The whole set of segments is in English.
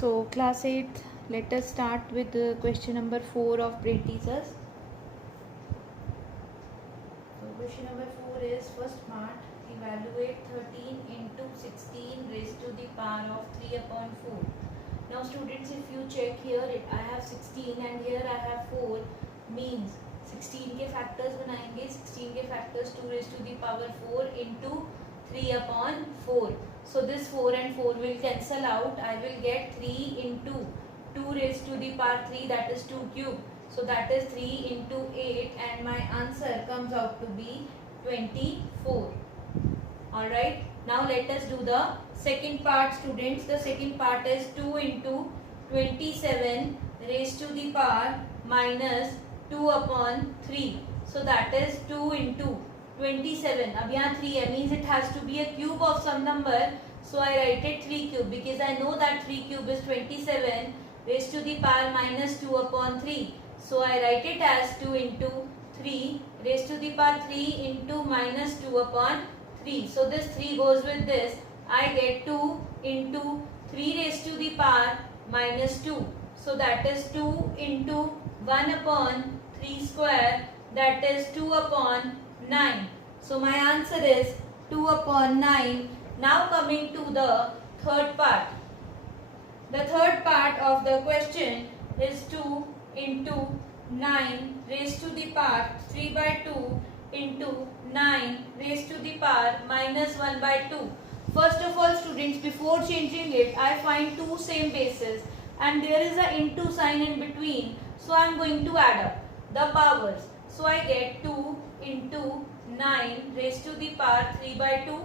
So class 8th, let us start with the question number 4 of brain teasers. So question number 4 is first part, evaluate 13 into 16 raised to the power of 3 upon 4. Now students, if you check here, I have 16 and here I have 4, means 16 के factors बनाएंगे, 16 के factors 2 raised to the power 4 into 3 upon 4. So this 4 and 4 will cancel out. I will get 3 into 2 raised to the power 3, that is 2 cube. So that is 3 into 8 and my answer comes out to be 24. Alright. Now let us do the second part, students. The second part is 2 into 27 raised to the power minus 2 upon 3. So that is 2 into 27. अब यहाँ 3 है, means it has to be a cube of some number. So I write it 3 cube because I know that 3 cube is 27 raised to the power minus 2 upon 3. So I write it as 2 into 3 raised to the power 3 into minus 2 upon 3. So this 3 goes with this. I get 2 into 3 raised to the power minus 2. So that is 2 into 1 upon 3 square, that is 2 upon 9. So my answer is 2 upon 9. Now coming to the third part. The third part of the question is 2 into 9 raised to the power 3 by 2 into 9 raised to the power minus 1 by 2. First of all, students, before changing it, I find two same bases and there is a into sign in between. So I am going to add up the powers. So I get 2 into 9 raised to the power 3 by 2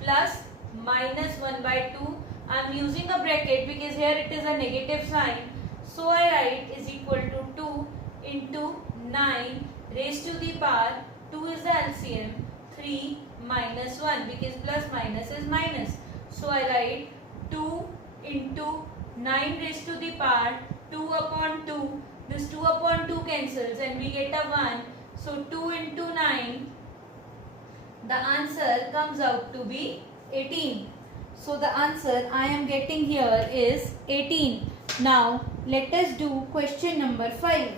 plus minus 1 by 2. I am using a bracket because here it is a negative sign. So I write is equal to 2 into 9 raised to the power, 2 is the LCM, 3 minus 1 because plus minus is minus. So I write 2 into 9 raised to the power 2 upon 2. This 2 upon 2 cancels and we get a 1. So 2 into 9, the answer comes out to be 18. So the answer I am getting here is 18. Now let us do question number 5.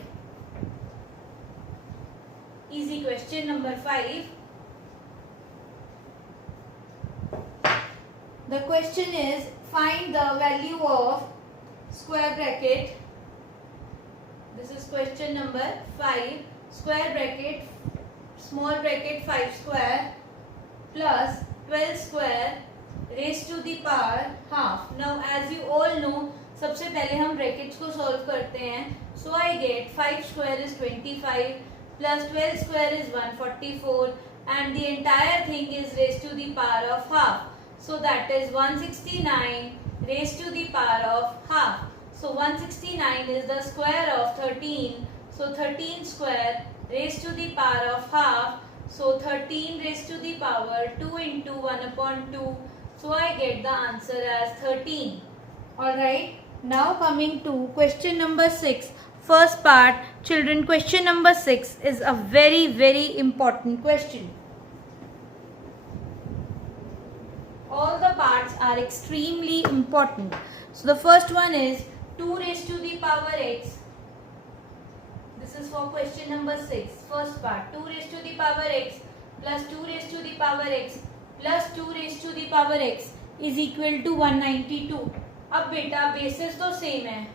Easy question number 5. The question is find the value of square bracket. This is question number 5. Square bracket, small bracket 5 square plus 12 square raised to the power half. Now as you all know, सबसे पहले हम brackets को solve करते हैं. So I get 5 square is 25 plus 12 square is 144 and the entire thing is raised to the power of half. So that is 169 raised to the power of half. So 169 is the square of 13. So 13 square raised to the power of half. So 13 raised to the power 2 into 1 upon 2. So I get the answer as 13. Alright. Now coming to question number 6. First part, children, question number 6 is a very important question. All the parts are extremely important. So the first one is 2 raised to the power x. This is for question number 6. First part, 2 raised to the power x plus 2 raised to the power x plus 2 raised to the power x is equal to 192. अब बेटा basis तो same है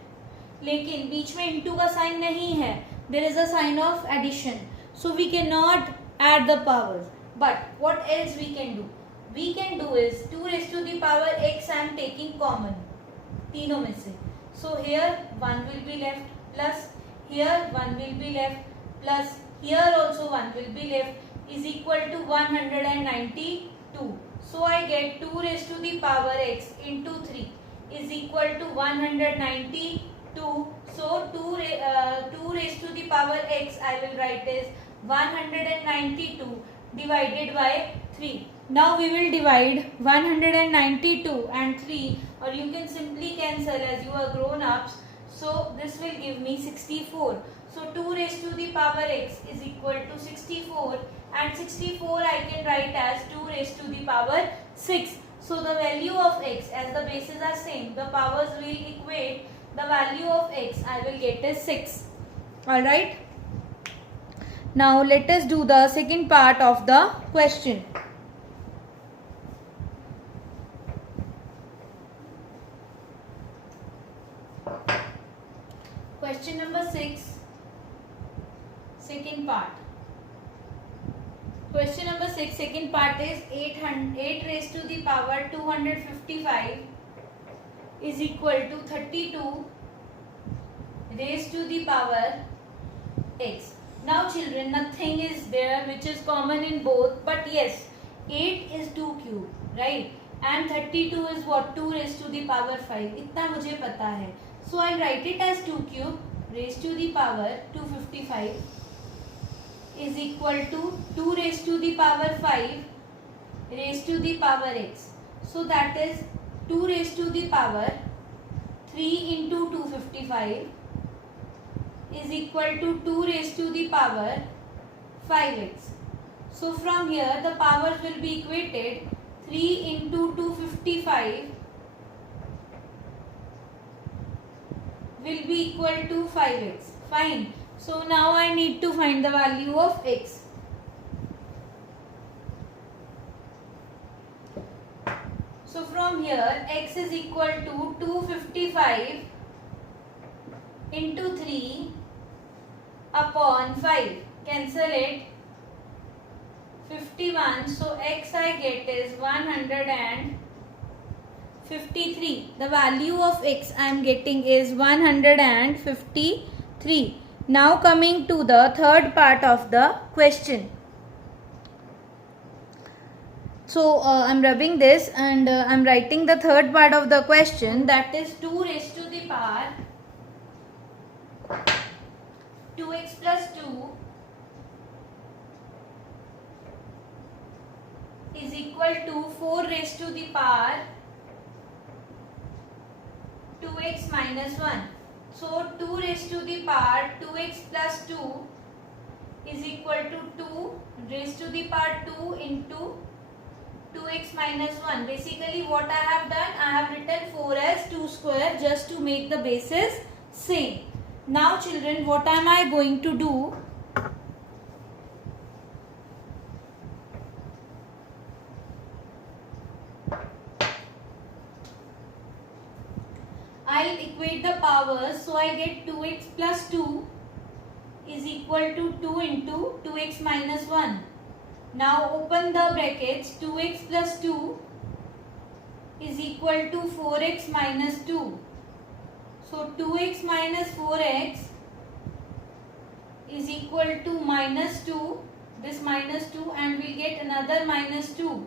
लेकिन बीच में into का sign नहीं है. There is a sign of addition. So we can not add the powers. But what else we can do? We can do is 2 raised to the power x I am taking common तीनों में से. So here 1 will be left plus here 1 will be left plus here also 1 will be left is equal to 192. So I get 2 raised to the power x into 3 is equal to 192. So 2 raised to the power x I will write as 192 divided by 3. Now we will divide 192 and 3 or you can simply cancel as you are grown ups. So this will give me 64. So 2 raised to the power x is equal to 64 and 64 I can write as 2 raised to the power 6. So the value of x, as the bases are same, the powers will equate. The value of x I will get is 6. Alright. Now let us do the second part of the question. Question number 6, second part. Question number 6, second part is 8 raised to the power 255 is equal to 32 raised to the power x. Now children, nothing is there which is common in both, but yes, 8 is 2 cube, right? And 32 is what? 2 raised to the power 5. इतना मुझे पता है. So I'll write it as 2 cube raised to the power 255 is equal to 2 raised to the power 5 raised to the power x. So that is 2 raised to the power 3 into 255 is equal to 2 raised to the power 5x. So from here the powers will be equated. 3 into 255 will be equal to 5x. Fine. So now I need to find the value of x. So from here x is equal to 255 into 3 upon 5. Cancel it. 51. So x I get is 153. The value of x I am getting is 153. Now coming to the third part of the question. So I am rubbing this and I am writing the third part of the question, that is 2 raised to the power 2x plus 2 is equal to 4 raised to the power 2x minus 1. So 2 raised to the power 2x plus 2 is equal to 2 raised to the power 2 into 2x minus 1. Basically what I have done, I have written 4 as 2 square just to make the bases same. Now children, what am I going to do? I'll equate the powers. So I get 2x plus 2 is equal to 2 into 2x minus 1. Now open the brackets. 2x plus 2 is equal to 4x minus 2. So 2x minus 4x is equal to minus 2. This minus 2 and we get another minus 2.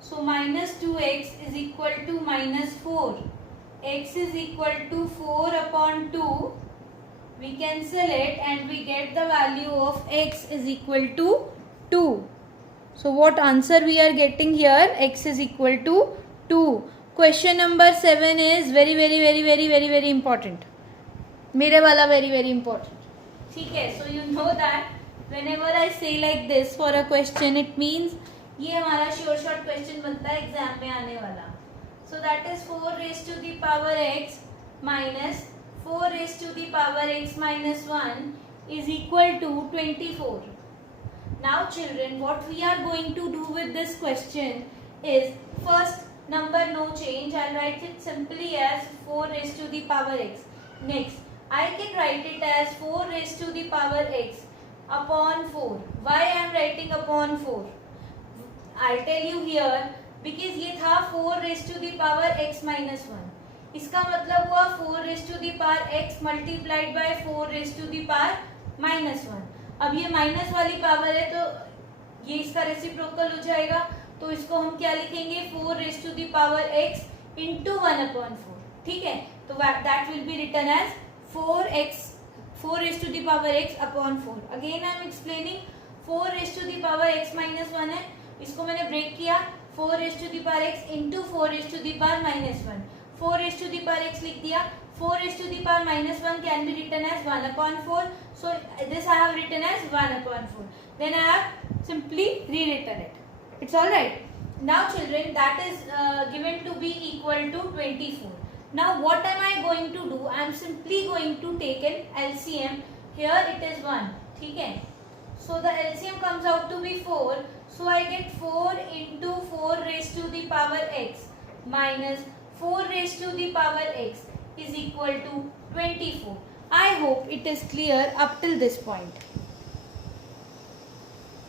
So minus 2x is equal to minus 4. X is equal to 4 upon 2. We cancel it and we get the value of x is equal to 2. So what answer we are getting here? X is equal to 2. Question number 7 is very important. मेरे वाला very important. ठीक है. So you know that whenever I say like this for a question, it means ये हमारा sure shot question बनता है exam में आने वाला. So that is 4 raised to the power x minus 4 raised to the power x minus 1 is equal to 24. Now children, what we are going to do with this question is, first number no change. I'll write it simply as 4 raised to the power x. Next, I can write it as 4 raised to the power x upon 4. Why I am writing upon 4? I'll tell you here. Because ये था 4 raised to the power x minus 1. इसका मतलब हुआ 4 raised to the power x multiplied by 4 raised to the power minus 1. अब ये minus वाली power है तो ये इसका रेसिप्रोकल हो जाएगा. तो इसको हम क्या लिखेंगे? 4 raised to the power x into 1 upon 4. ठीक है. तो that will be written as 4 raised to the power x upon 4. Again I am explaining. 4 raised to the power x minus 1 है. इसको मैंने ब्रेक किया. 4 raised to the power x into 4 raised to the power minus 1. 4 raised to the power x लिख दिया. 4 raised to the power minus 1 can be written as 1 upon 4. So this I have written as 1 upon 4. Then I have simply rewritten it. It's alright. Now children, that is given to be equal to 24. Now what am I going to do? I am simply going to take an LCM. Here it is 1. ठीक है? So the LCM comes out to be 4. So I get 4 into 4 raised to the power x minus 4 raised to the power x is equal to 24. I hope it is clear up till this point.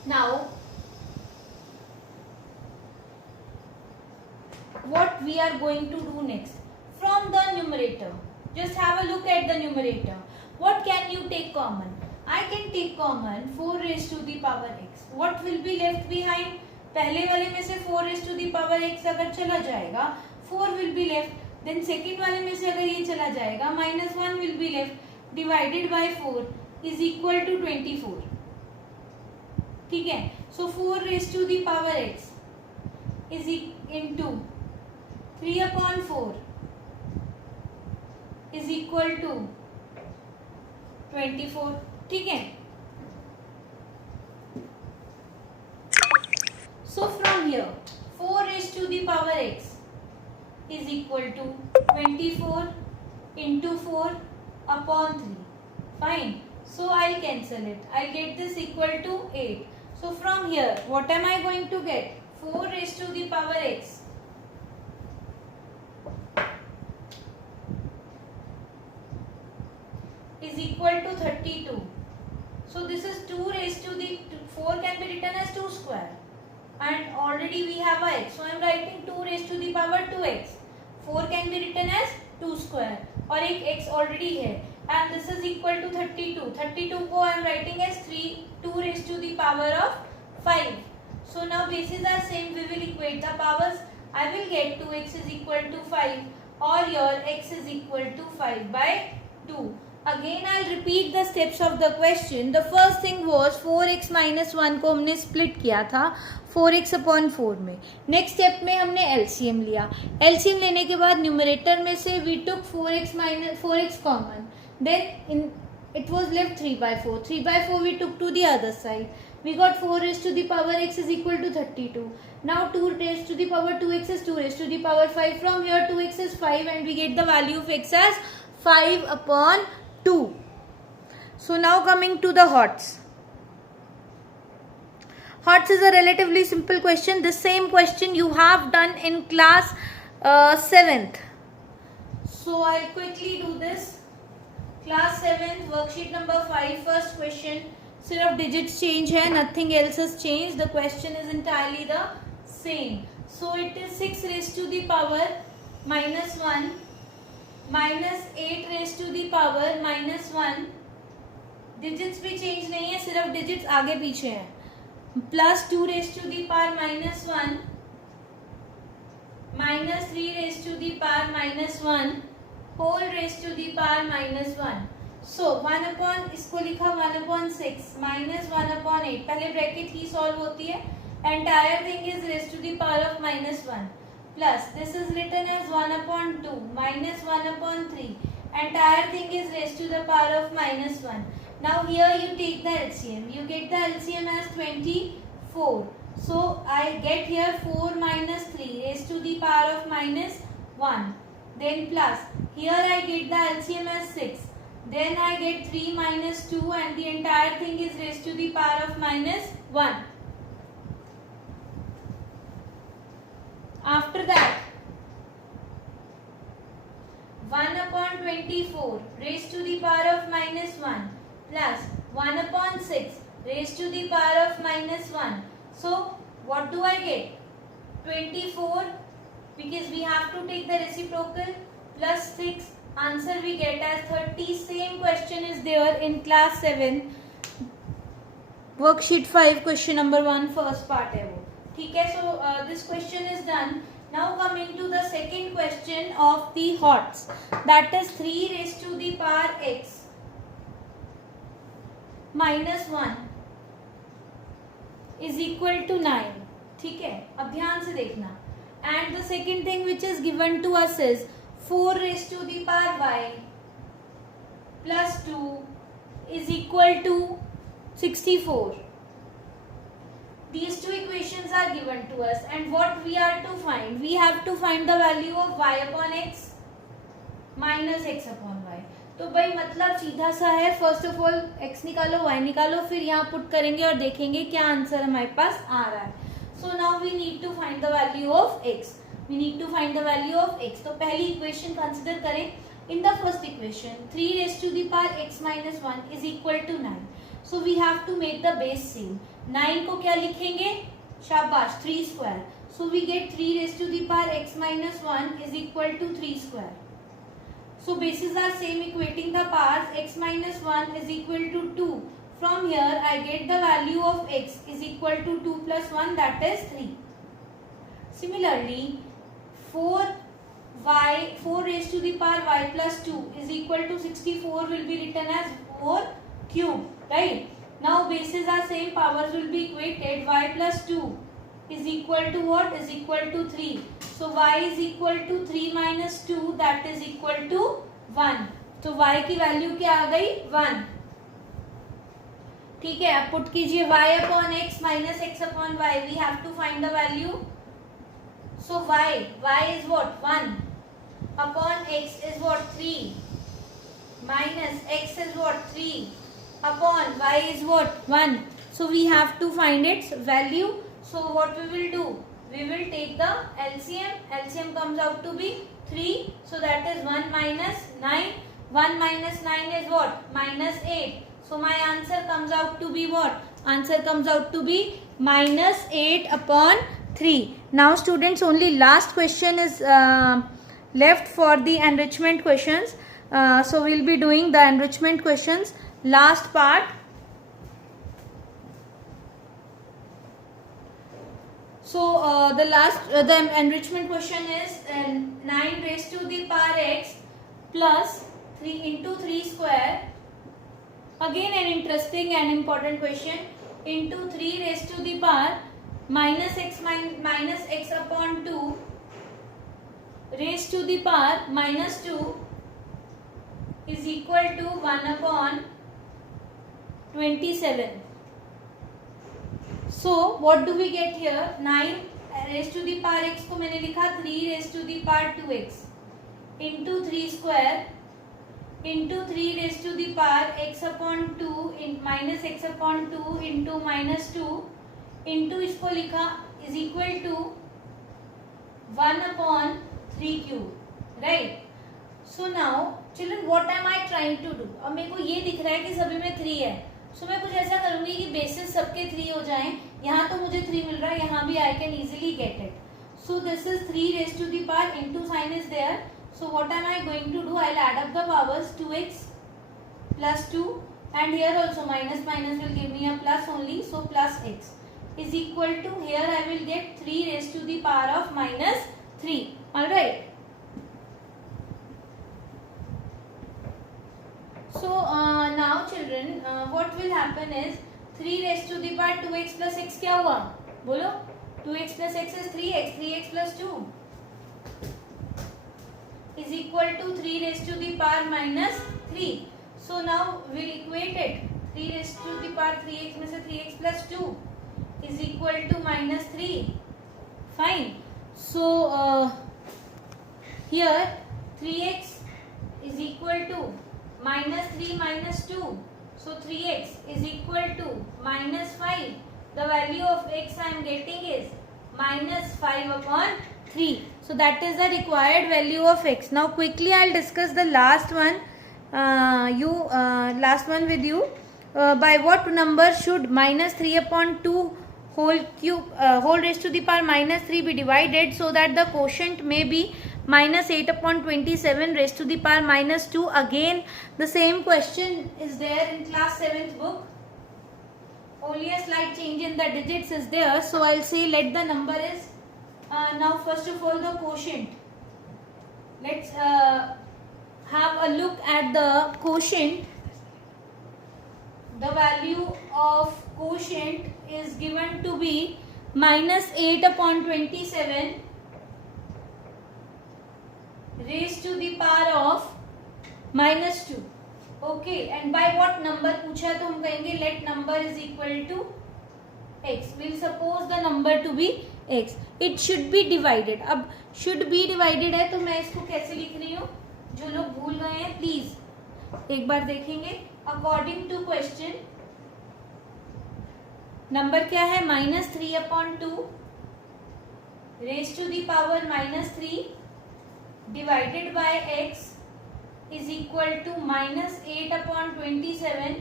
Now what we are going to do next? From the numerator, just have a look at the numerator. What can you take common? I can take common 4 raised to the power x. What will be left behind? पहले वाले में से 4 raised to the power x अगर चला जाएगा, 4 will be left. Then second वाले में से अगर ये चला जाएगा, -1 will be left. Divided by 4 is equal to 24. ठीक है? So 4 raised to the power x is into 3 upon 4 is equal to 24. ठीक है? So from here 4 raised to the power x is equal to 24 into 4 upon 3. Fine. So I'll cancel it. I'll get this equal to 8. So from here what am I going to get? 4 raised to the power x is equal to 32. So this is 2 raised to the 4 can be written as 2 square, and already we have a x. So I am writing 2 raised to the power 2x. 4 can be written as 2 square और एक x already है, and this is equal to 32. 32 को I am writing as 2 raised to the power of 5. So now bases are same. We will equate the powers. I will get 2x is equal to 5 or your x is equal to 5 by 2. Again I'll repeat the steps of the question. The first thing was 4x minus 1 को हमने split किया था 4x upon 4 में. Next step में हमने LCM लिया. LCM लेने के बाद numerator में से we took 4x common. Then it was left 3 by 4. 3 by 4 we took to the other side. We got 4 raised to the power x is equal to 32. Now 2 raised to the power 2x is 2 raised to the power 5. From here 2x is 5 and we get the value of x as 5 upon 2. So now coming to the HOTS. HOTS is a relatively simple question. The same question you have done in class 7th. So I'll quickly do this. Class 7th worksheet number 5, first question. सिर्फ digits change है, nothing else has changed. The question is entirely the same. So it is 6 raised to the power minus 1 minus 8 raised to the power minus 1. digits भी change नहीं है, सिर्फ digits आगे पीछे हैं. plus 2 raised to the power minus 1 minus 3 raised to the power minus 1 whole raised to the power minus 1. So 1 upon इसको लिखा 1 upon 6 minus 1 upon 8. पहले ब्रैकेट ही सॉल्व होती है. Entire thing is raised to the power of minus 1 plus this is written as 1 upon 2 minus 1 upon 3. Entire thing is raised to the power of minus 1. Now here you take the LCM. You get the LCM as 24. So I get here 4 minus 3 raised to the power of minus 1. Then plus here I get the LCM as 6. Then I get 3 minus 2 and the entire thing is raised to the power of minus 1. After that 1 upon 24 raised to the power of minus 1 plus 1 upon 6 raised to the power of minus 1. So what do I get? 24 because we have to take the reciprocal plus 6. Answer we get as 30. Same question is there in class 7 worksheet 5 question number 1 first part है वो. ठीक है. So this question is done. Now coming to the second question of the HOTS, that is 3 raised to the power x minus 1 is equal to 9. ठीक है. अब ध्यान से देखना. And the second thing which is given to us is 4 raised to the power y plus 2 is equal to 64. these two equations are given to us, and what we are to find? We have to find the value of y upon x minus x upon y. तो भाई मतलब सीधा सा है, first of all x निकालो, y निकालो, फिर यहाँ पुट करेंगे और देखेंगे क्या आंसर हमारे पास आ रहा है. So now we need to find the value of x. We need to find the value of x. तो पहली इक्वेशन कंसिडर करें. In the first equation 3 raised to the power x minus 1 is equal to 9. So we have to make the base same. 9 को क्या लिखेंगे? शाबाश, 3 square. So we get 3 raised to the power x minus 1 is equal to 3 square. So bases are same, equating the powers. X minus 1 is equal to 2. From here I get the value of x is equal to 2 plus 1, that is 3. Similarly 4 raised to the power y plus 2 is equal to 64 will be written as 4 cube. Right, now bases are same, powers will be equated. Y plus 2 is equal to what? Is equal to 3. So y is equal to 3 minus 2, that is equal to 1. तो y की value क्या आ गई? 1. ठीक है, अब put कीजिए y upon x minus x upon y. We have to find the value. So y is what? 1 upon x is what? 3 minus x is what? 3 upon y is what? 1. So we have to find its value. So what we will do? We will take the LCM. LCM comes out to be 3. So that is 1 minus 9. 1 minus 9 is what? Minus 8. So my answer comes out to be what? Answer comes out to be minus 8 upon 3. Now students, only last question is left for the enrichment questions. So we'll be doing the enrichment questions. Last part. So the enrichment question is 9 raised to the power x plus 3 into 3 square. Again an interesting and important question. Into 3 raised to the power minus x upon 2 raised to the power minus 2 is equal to 1 upon 27. So what do we get here? 9 raised to the power x को मैंने लिखा 3 raised to the power 2x into 3 square into 3 raised to the power x upon 2 in minus x upon 2 into minus 2 into इसको लिखा is equal to 1 upon 3 cube. Right? So now children, what am I trying to do? अब मेरे को ये दिख रहा है कि सभी में 3 है. So मैं कुछ ऐसा करूंगी कि बेसिस सबके 3 हो जाएं. यहाँ तो मुझे 3 मिल रहा है, यहाँ भी I can easily get it. So this is 3 raised to the power, into sign is there. So what am I going to do? I'll add up the powers. 2x plus 2, and here also minus minus will give me a plus only. So plus x is equal to, here I will get 3 raised to the power of minus 3. Alright. So now children, what will happen is 3 raised to the power 2x plus x क्या हुआ? बोलो. 2x plus x is 3x. 3x plus 2 is equal to 3 raised to the power minus 3. So now we equate it. 3 raised to the power 3x में से 3x plus 2 is equal to minus 3. Fine. So here 3x is equal to minus 3 minus 2. So 3x is equal to minus 5. The value of x I am getting is minus 5 upon 3. So that is the required value of x. Now quickly I will discuss the last one. Last one with you. By what number should minus 3 upon 2 whole raised to the power minus 3 be divided so that the quotient may be minus 8 upon 27 raised to the power minus 2. Again the same question is there in class 7th book. Only a slight change in the digits is there. So I will say let the number is now first of all the quotient. Let's have a look at the quotient. The value of quotient is given to be minus 8 upon 27 raised to the power of minus 2. Okay, and by what number पूछा तो हम कहेंगे let number is equal to x. We'll suppose the number to be x. It should be divided. अब should be divided है तो मैं इसको कैसे लिख रही हूँ? जो लोग भूल गए हैं प्लीज एक बार देखेंगे. According to question, नंबर क्या है? -3/2 raised to the power -3 divided by x is equal to -8/27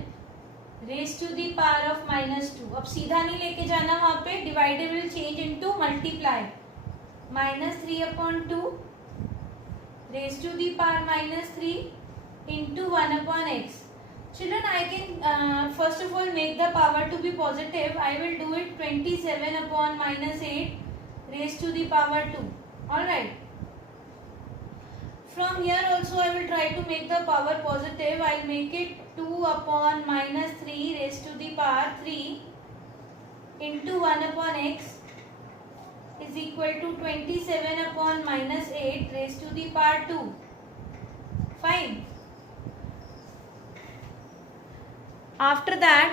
raised to the power of -2. अब सीधा नहीं लेके जाना वहां पे, divided will change into multiply. -3/2 raised to the power -3 into 1/x. Children, I can first of all make the power to be positive. I will do it 27/-8 raised to the power 2. Alright. From here also I will try to make the power positive. I will make it 2/-3 raised to the power 3 into 1/x is equal to 27/-8 raised to the power 2. Fine. After that,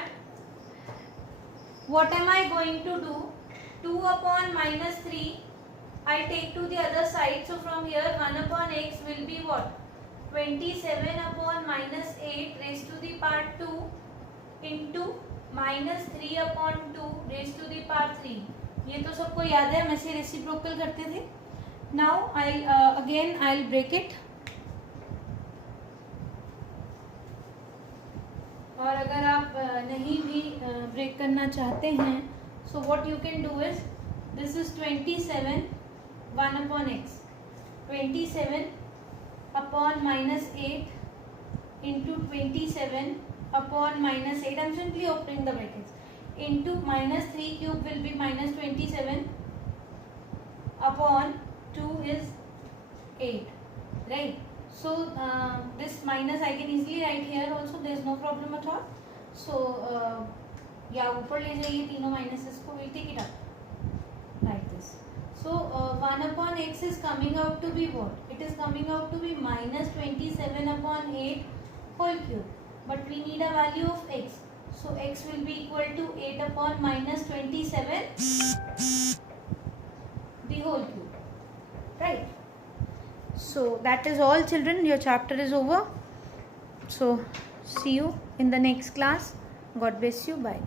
what am I going to do? 2/-3 I take to the other side. So from here 1/x will be what? 27/-8 raised to the power 2 into -3/2 raised to the power 3. ये तो सबको याद है, हम ऐसे reciprocal करते थे. Now I'll break it. और अगर आप नहीं भी ब्रेक करना चाहते हैं, so what you can do is, this is 27 1/x, 27/-8 into 27/-8. I'm simply opening the brackets. Into -3 cube will be -27/2 is 8, right? So this minus I can easily write here also. There is no problem at all. So या ऊपर ले जाइए तीनों minuses को. we'll take it up like this. So 1/x is coming out to be what? It is coming out to be -27/8 whole cube. But we need a value of x. So x will be equal to 8/-27 the whole cube. Right? So that is all, children. Your chapter is over. So see you in the next class. God bless you. Bye.